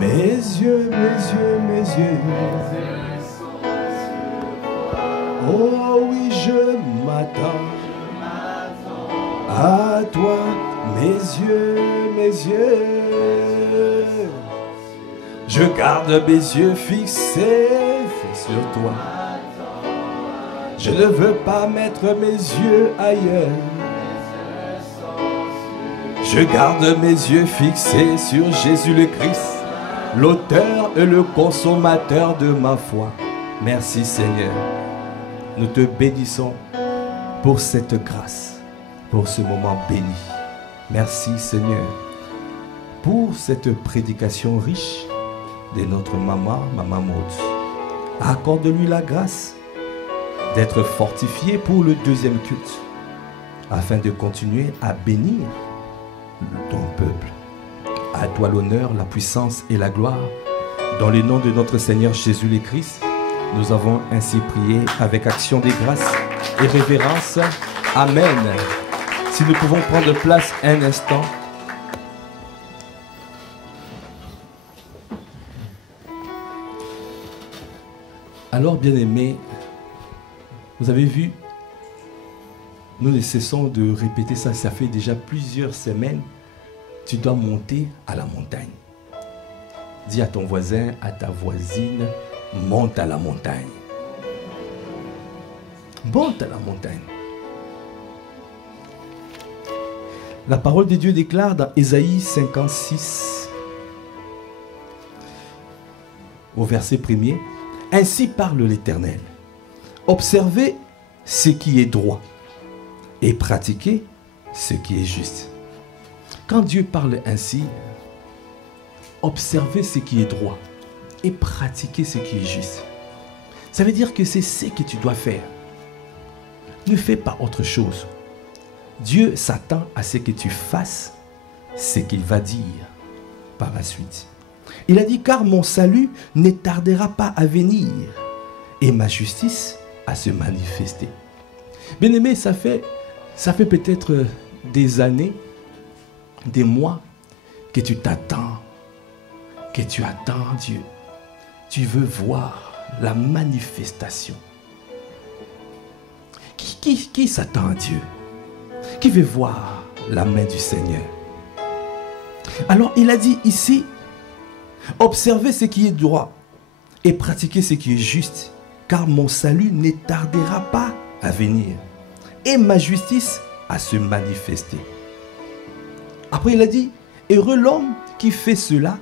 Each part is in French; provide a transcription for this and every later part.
Mes yeux, mes yeux. Oh oui, je m'attends à toi, mes yeux. Je garde mes yeux fixés sur toi. Je ne veux pas mettre mes yeux ailleurs. Je garde mes yeux fixés sur Jésus le Christ, l'auteur et le consommateur de ma foi. Merci Seigneur. Nous te bénissons pour cette grâce, pour ce moment béni. Merci Seigneur pour cette prédication riche de notre maman Maud. Accorde-lui la grâce d'être fortifié pour le deuxième culte, afin de continuer à bénir ton peuple. À toi l'honneur, la puissance et la gloire. Dans le nom de notre Seigneur Jésus le Christ, nous avons ainsi prié avec action de grâce et révérence. Amen. Si nous pouvons prendre place un instant. Alors, bien-aimés, vous avez vu, nous ne cessons de répéter ça, ça fait déjà plusieurs semaines. Tu dois monter à la montagne. Dis à ton voisin, à ta voisine, monte à la montagne. Monte à la montagne. La parole de Dieu déclare dans Ésaïe 56, au verset 1er, « Ainsi parle l'Éternel. Observez ce qui est droit et pratiquez ce qui est juste. » Quand Dieu parle ainsi, observez ce qui est droit et pratiquez ce qui est juste. Ça veut dire que c'est ce que tu dois faire. Ne fais pas autre chose. Dieu s'attend à ce que tu fasses ce qu'il va dire par la suite. Il a dit, car mon salut ne tardera pas à venir et ma justice à se manifester. Bien-aimé, ça fait peut-être des années, des mois que tu t'attends, que tu attends Dieu. Tu veux voir la manifestation. Qui s'attend à Dieu? Qui veut voir la main du Seigneur? Alors il a dit ici, observez ce qui est droit et pratiquez ce qui est juste, car mon salut ne tardera pas à venir et ma justice à se manifester. Après il a dit, heureux l'homme qui fait cela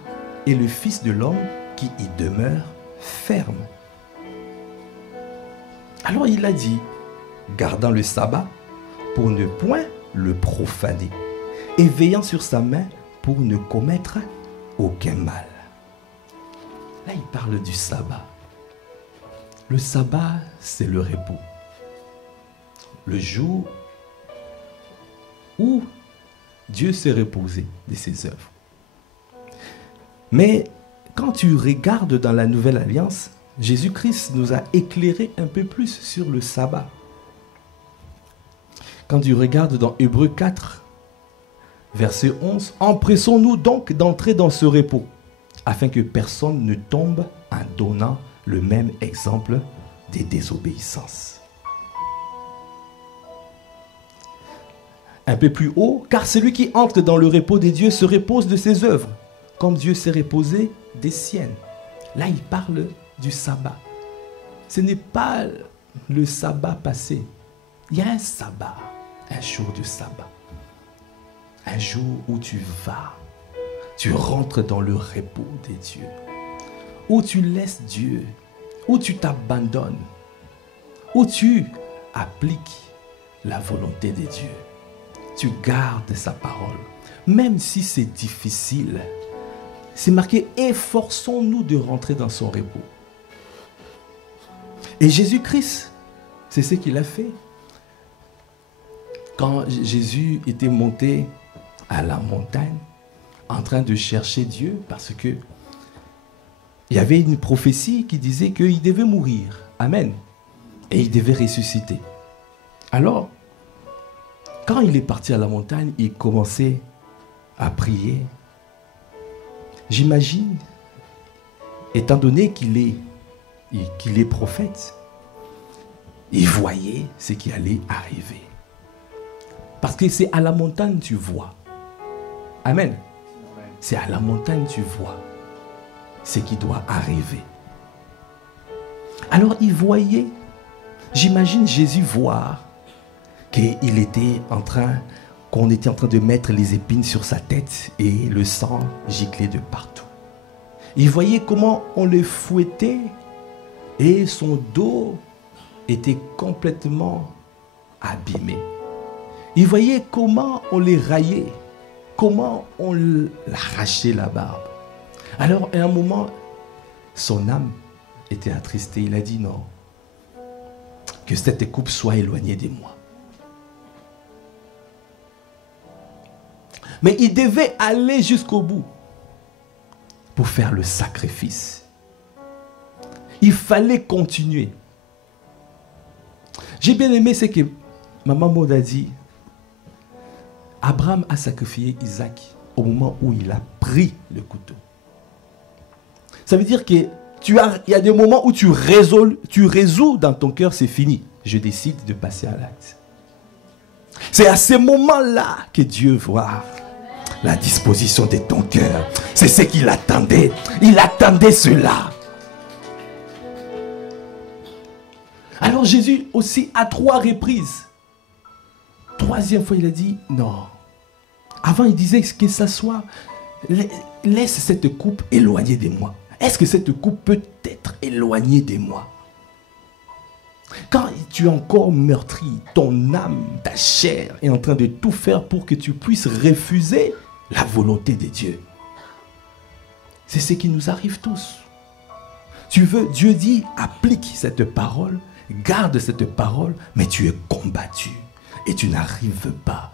et le Fils de l'homme qui y demeure ferme. Alors il a dit, gardant le sabbat pour ne point le profaner et veillant sur sa main pour ne commettre aucun mal. Là il parle du sabbat. Le sabbat, c'est le repos. Le jour où Dieu s'est reposé de ses œuvres. Mais quand tu regardes dans la Nouvelle Alliance, Jésus-Christ nous a éclairé un peu plus sur le sabbat. Quand tu regardes dans Hébreux 4, verset 11, « Empressons-nous donc d'entrer dans ce repos, afin que personne ne tombe en donnant le même exemple des désobéissances. » Un peu plus haut, « Car celui qui entre dans le repos des dieux se repose de ses œuvres, comme Dieu s'est reposé des siennes. » Là, il parle du sabbat. Ce n'est pas le sabbat passé. Il y a un sabbat, un jour de sabbat. Un jour où tu vas, tu rentres dans le repos des dieux. Où tu laisses Dieu, où tu t'abandonnes, où tu appliques la volonté de Dieu. Tu gardes sa parole. Même si c'est difficile, c'est marqué, efforçons-nous de rentrer dans son repos. Et Jésus-Christ, c'est ce qu'il a fait. Quand Jésus était monté à la montagne, en train de chercher Dieu, parce que il y avait une prophétie qui disait qu'il devait mourir. Amen. Et il devait ressusciter. Alors, quand il est parti à la montagne, il commençait à prier. J'imagine étant donné qu'il est prophète, il voyait ce qui allait arriver. Parce que c'est à la montagne que tu vois. Amen. C'est à la montagne que tu vois ce qui doit arriver. Alors il voyait, j'imagine Jésus voir qu'il était qu'on était en train de mettre les épines sur sa tête et le sang giclait de partout. Il voyait comment on le fouettait et son dos était complètement abîmé. Il voyait comment on les raillait, comment on l'arrachait la barbe. Alors à un moment, son âme était attristée. Il a dit non, que cette coupe soit éloignée de moi. Mais il devait aller jusqu'au bout pour faire le sacrifice. Il fallait continuer. J'ai bien aimé ce que Maman Maud a dit. Abraham a sacrifié Isaac au moment où il a pris le couteau. Ça veut dire que il y a des moments où tu résous dans ton cœur, c'est fini. Je décide de passer à l'acte. C'est à ces moments-là que Dieu voit la disposition de ton cœur. C'est ce qu'il attendait. Il attendait cela. Alors Jésus aussi, à 3 reprises, 3e fois, il a dit non. Avant, il disait que ça soit, laisse cette coupe éloignée de moi. Est-ce que cette coupe peut être éloignée de moi? Quand tu es encore meurtri, ton âme, ta chair est en train de tout faire pour que tu puisses refuser la volonté de Dieu. C'est ce qui nous arrive tous. Dieu dit, applique cette parole, garde cette parole, mais tu es combattu et tu n'arrives pas.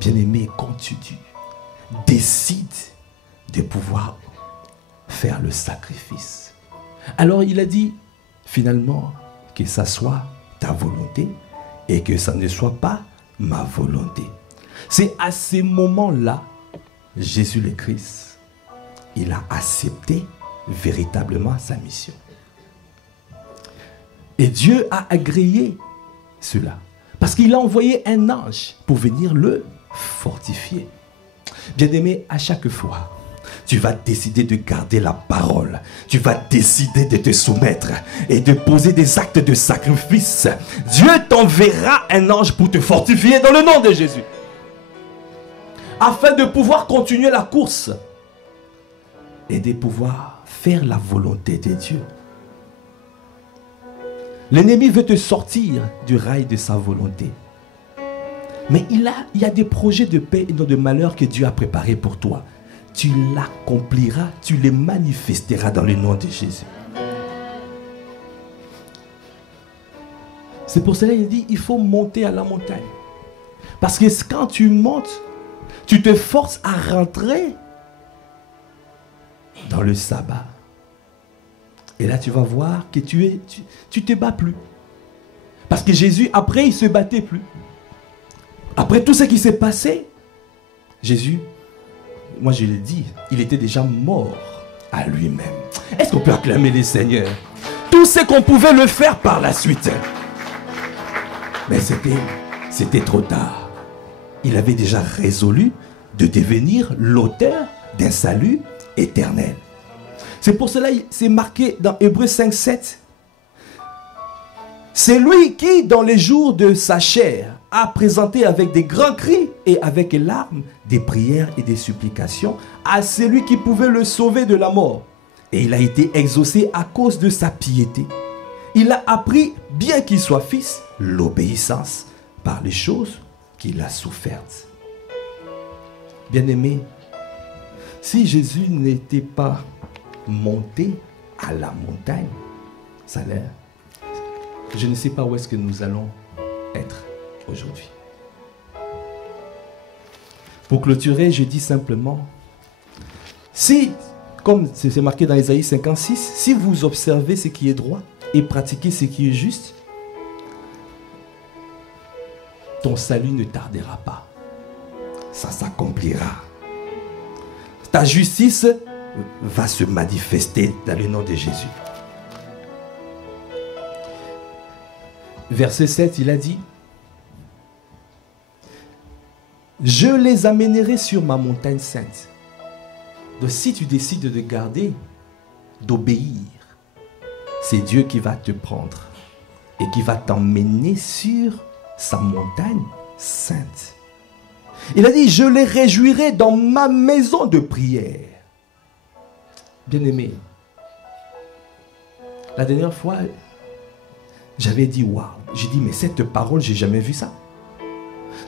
Bien-aimé, continue. Décide de pouvoir faire le sacrifice. Alors il a dit, finalement, que ça soit ta volonté et que ça ne soit pas ma volonté. C'est à ces moments-là, Jésus le Christ, il a accepté véritablement sa mission. Et Dieu a agréé cela. Parce qu'il a envoyé un ange pour venir le fortifier. Bien-aimé, à chaque fois, tu vas décider de garder la parole. Tu vas décider de te soumettre et de poser des actes de sacrifice. Dieu t'enverra un ange pour te fortifier dans le nom de Jésus. Afin de pouvoir continuer la course et de pouvoir faire la volonté de Dieu. L'ennemi veut te sortir du rail de sa volonté. Mais il y a des projets de paix et non de malheur que Dieu a préparés pour toi. Tu l'accompliras, tu les manifesteras dans le nom de Jésus. C'est pour cela qu'il dit, il faut monter à la montagne. Parce que quand tu montes, tu te forces à rentrer dans le sabbat. Et là, tu vas voir que tu te bats plus. Parce que Jésus, après, il ne se battait plus. Après tout ce qui s'est passé, Jésus, moi je l'ai dit, il était déjà mort à lui-même. Est-ce qu'on peut acclamer les seigneurs? Tout ce qu'on pouvait le faire par la suite. Mais c'était trop tard. Il avait déjà résolu de devenir l'auteur d'un salut éternel. C'est pour cela que c'est marqué dans Hébreux 5:7. C'est lui qui, dans les jours de sa chair, a présenté avec des grands cris et avec larmes des prières et des supplications à celui qui pouvait le sauver de la mort. Et il a été exaucé à cause de sa piété. Il a appris, bien qu'il soit fils, l'obéissance par les choses qu'il a souffertes. Bien-aimé, si Jésus n'était pas monté à la montagne, ça a l'air. Je ne sais pas où est-ce que nous allons être aujourd'hui. Pour clôturer, je dis simplement, si, comme c'est marqué dans Ésaïe 56, si vous observez ce qui est droit et pratiquez ce qui est juste, ton salut ne tardera pas. Ça s'accomplira. Ta justice va se manifester dans le nom de Jésus. Verset 7, il a dit, je les amènerai sur ma montagne sainte. Donc si tu décides de garder, d'obéir, c'est Dieu qui va te prendre et qui va t'emmener sur sa montagne sainte. Il a dit, je les réjouirai dans ma maison de prière. Bien-aimé, la dernière fois, j'avais dit, waouh, j'ai dit, mais cette parole, j'ai jamais vu ça.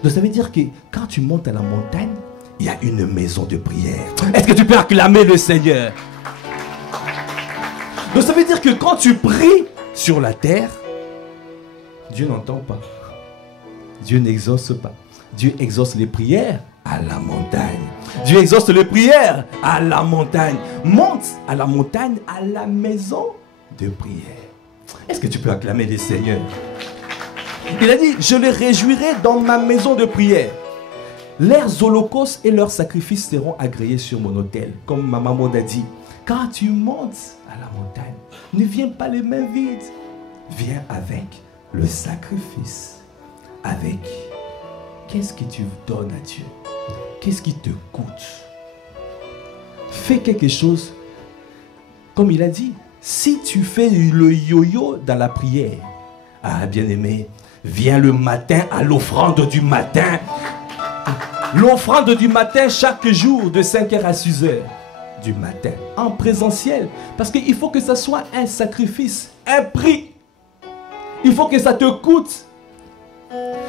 Donc ça veut dire que quand tu montes à la montagne, il y a une maison de prière. Est-ce que tu peux acclamer le Seigneur? Donc ça veut dire que quand tu pries sur la terre, Dieu n'entend pas. Dieu n'exauce pas. Dieu exauce les prières à la montagne. Dieu exauce les prières à la montagne. Monte à la montagne, à la maison de prière. Est-ce que tu peux acclamer le Seigneur? Il a dit, je les réjouirai dans ma maison de prière. Leurs holocaustes et leurs sacrifices seront agréés sur mon autel. Comme ma maman a dit, quand tu montes à la montagne, ne viens pas les mains vides. Viens avec le sacrifice. Avec, qu'est-ce que tu donnes à Dieu? Qu'est-ce qui te coûte? Fais quelque chose. Comme il a dit, si tu fais le yo-yo dans la prière, ah bien-aimé, viens le matin à l'offrande du matin. L'offrande du matin chaque jour de 5h à 6h du matin en présentiel. Parce qu'il faut que ça soit un sacrifice, un prix. Il faut que ça te coûte.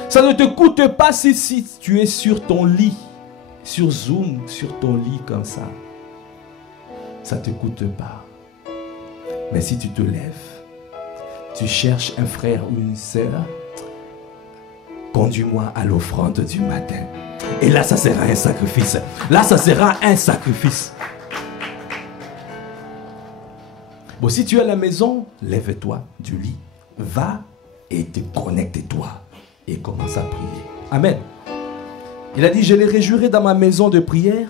Ça ne te coûte pas si tu es sur ton lit, sur Zoom, sur ton lit comme ça. Ça ne te coûte pas. Mais si tu te lèves, tu cherches un frère ou une sœur, conduis-moi à l'offrande du matin. Et là, ça sera un sacrifice. Là, ça sera un sacrifice. Bon, si tu es à la maison, lève-toi du lit. Va et te connecte-toi. Et commence à prier. Amen. Il a dit, je les réjouirai dans ma maison de prière.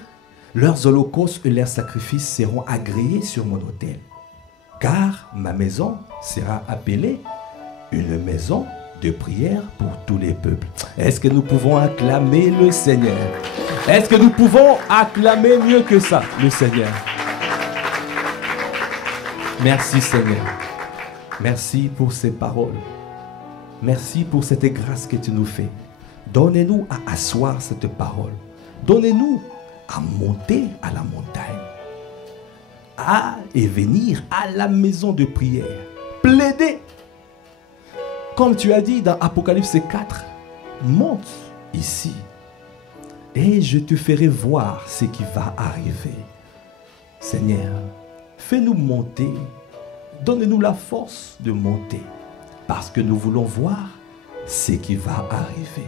Leurs holocaustes et leurs sacrifices seront agréés sur mon autel. Car ma maison sera appelée une maison de prière pour tous les peuples. Est-ce que nous pouvons acclamer le Seigneur? Est-ce que nous pouvons acclamer mieux que ça, le Seigneur? Merci Seigneur. Merci pour ces paroles. Merci pour cette grâce que tu nous fais. Donnez-nous à asseoir cette parole. Donnez-nous à monter à la montagne. Et venir à la maison de prière. Plaider. Comme tu as dit dans Apocalypse 4, monte ici et je te ferai voir ce qui va arriver. Seigneur, fais-nous monter. Donne-nous la force de monter parce que nous voulons voir ce qui va arriver.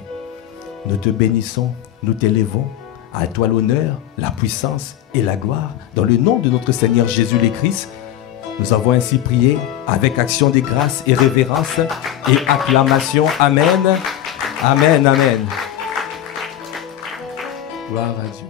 Nous te bénissons, nous t'élevons. À toi l'honneur, la puissance et la gloire. Dans le nom de notre Seigneur Jésus le Christ, nous avons ainsi prié avec action de grâce et révérence et acclamation. Amen. Amen, amen. Gloire à Dieu.